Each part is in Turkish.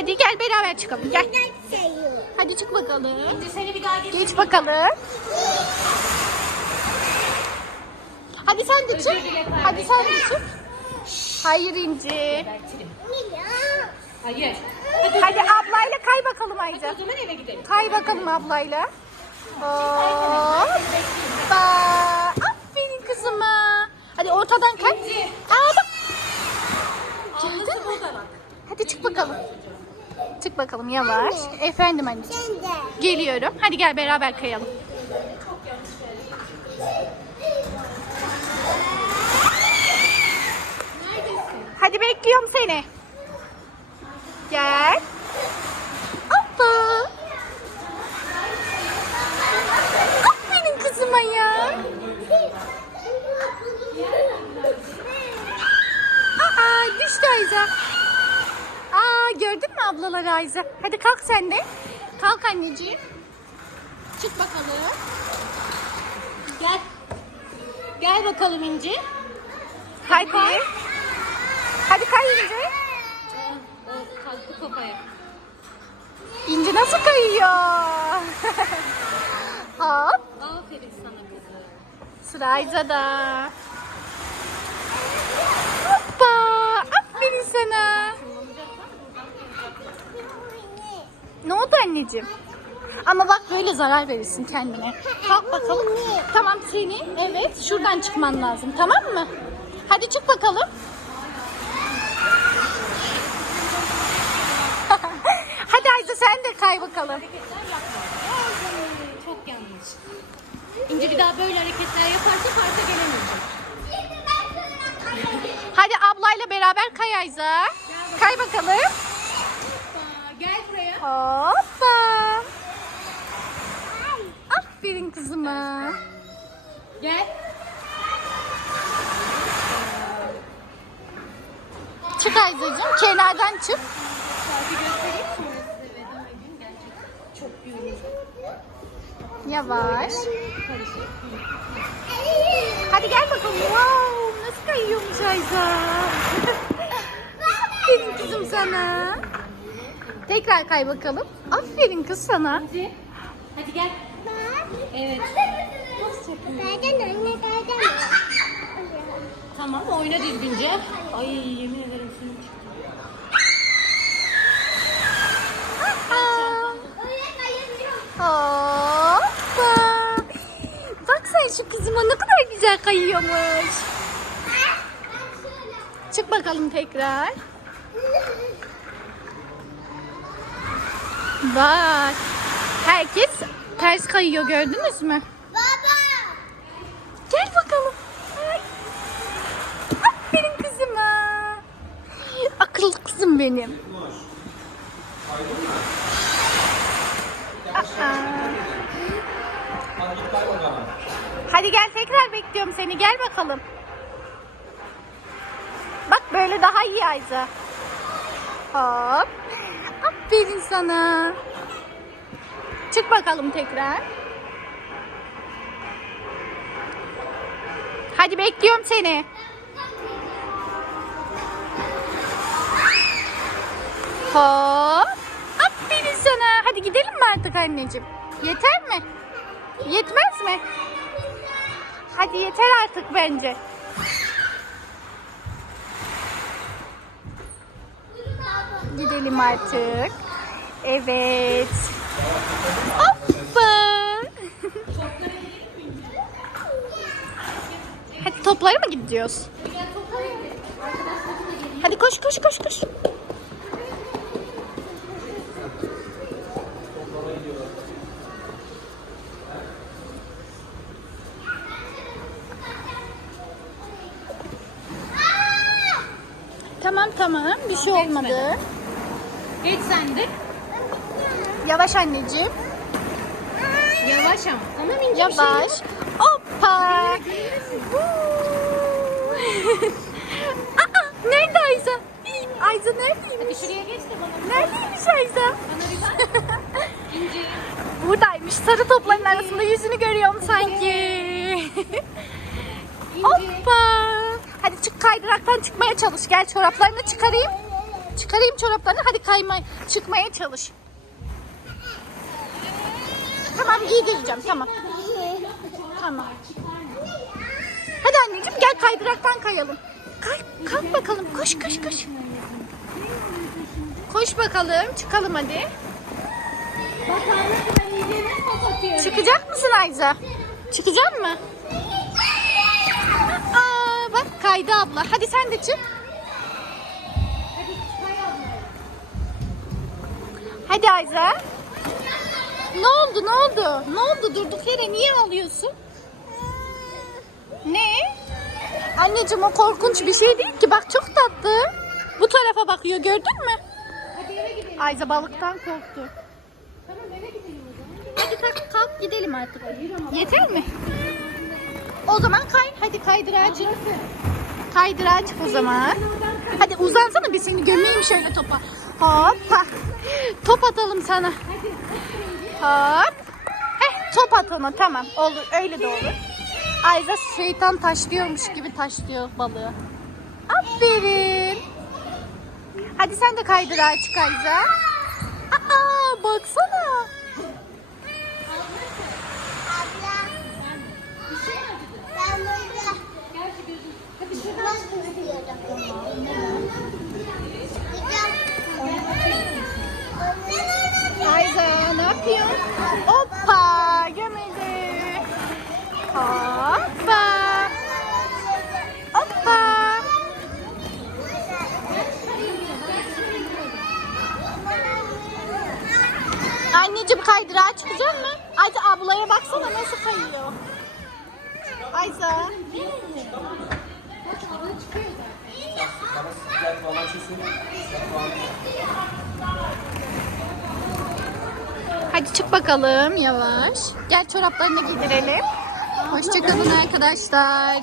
Hadi gel beraber çıkalım gel. Hadi çık bakalım. Seni bir daha geç. Geç bakalım. Hadi sen de çık. Hadi sen de çık. Hayır İnci. Hayır. Hadi ablayla kay bakalım Ayca. O zaman eve gidelim. Kay bakalım ablayla. Hoppa. Aferin kızıma. Hadi ortadan kay. Aa, bak. Ablası burada bak. Hadi çık bakalım. Çık bakalım yavaş. Efendim anneciğim. Geliyorum. Hadi gel beraber kayalım. Hadi bekliyorum seni. Gel. Hoppa. Aferin kızıma ya. Aa düştü Ayza. Gördün mü ablaları Ayza? Hadi kalk sen de. Kalk anneciğim. Çık bakalım. Gel. Gel bakalım İnci. Hadi. Hadi kay İnci. O kalktı kafaya. İnci nasıl kayıyor? Hop. Aferin sana kızım. Sıra Ayza'da. Hoppa. Aferin sana. Ne oldu anneciğim? Ama bak böyle zarar verirsin kendine. Kalk bakalım. Tamam seni. Evet şuradan çıkman lazım tamam mı? Hadi çık bakalım. Hadi Ayza sen de kay bakalım. Çok yanlış. İnce bir daha böyle hareketler yaparsa parka gelemeyecek. Hadi ablayla beraber kay Ayza. Kay bakalım. Hoppa. Aferin kızıma. Gel. Çık Ayzacığım. Kenardan çık. Yavaş. Hadi gel bakalım. Wow, nasıl kayıyormuş Ayza. Aferin kızım sana. Tekrar kay bakalım. Aferin kız sana. Hadi. Hadi gel. Evet. Tamam oyna düzgünce. Ay yemin ederim senin çıktı. Hoppa. Bak sen şu kızıma ne kadar güzel kayıyormuş. Çık bakalım tekrar. Bak. Herkes ters kayıyor gördünüz mü? Gel bakalım. Ay. Aferin kızıma. Akıllı kızım benim. Hadi gel tekrar bekliyorum seni. Gel bakalım. Bak böyle daha iyi Ayza. Hop. Aferin sana. Çık bakalım tekrar. Hadi bekliyorum seni. Hop. Aferin sana. Hadi gidelim mi artık anneciğim? Yeter mi? Yetmez mi? Hadi yeter artık bence. Gidelim artık. Evet. Hoppa. Hadi toplara mı gidiyoruz? Hadi koş koş koş koş. Tamam tamam bir şey olmadı. Geç sen de. Yavaş anneciğim. Yavaş ama. Tamam ince bir şey Yavaş. yok. Hoppa. Aa, nerede Ayza? Ayza Hadi neredeymiş? şuraya geç de bana. Neredeymiş Ayza? Bana bir bak. İnce. Buradaymış. Sarı topların arasında yüzünü görüyorum sanki. Hoppa. Hadi çık kaydıraktan çıkmaya çalış. Gel çoraplarını çıkarayım. Çıkarayım çoraplarını. Hadi kayma çıkmaya çalış. Tamam giydireceğim tamam. Tamam. Hadi anneciğim gel kaydıraktan kayalım. Kalk, kalk bakalım. Koş koş koş. Koş bakalım. Çıkalım hadi. Çıkacak mısın Ayza? Çıkacak mı? Aa, bak kaydı abla. Hadi sen de çık. Hadi Ayza. Ne oldu ne oldu? Ne oldu durduk yere niye ağlıyorsun? Ne? Anneciğim o korkunç bir şey değil ki. Bak çok tatlı. Bu tarafa bakıyor gördün mü? Hadi eve gidelim. Ayza balıktan korktu. Tamam eve gidelim o zaman. Hadi kalk, kalk gidelim artık. Yeter mi? O zaman kay. Hadi kaydırağa çık. Kaydırağa çık o zaman. Hadi uzansana bir seni gömeyim şöyle topa. Hoppa. Top atalım sana. Hop. Heh, top at tamam. Olur öyle de olur. Ayza şeytan taşlıyormuş gibi taşlıyor balığı. Aferin. Hadi sen de kaydırağa çık Ayza. Aa baksana. Ben burada Gerçi gözüm. Hadi çıkmak yapıyorsun? Hoppa gömüldü. Hoppa. Hoppa. Anneciğim kaydırağa çıkacak mı? Ayza ablaya baksana nasıl kayıyor. Ayza. Hadi çık bakalım yavaş. Gel çoraplarını giydirelim. Hoşçakalın arkadaşlar.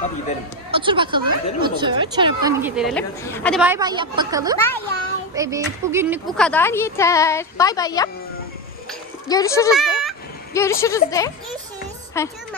Hadi gidelim. Otur bakalım. Gidelim Otur. Çoraplarını giydirelim. Hadi bay bay yap bakalım. Bay bay. Evet bugünlük bu kadar yeter. Bay bay yap. Görüşürüz de. Görüşürüz de. Görüşürüz. Heh.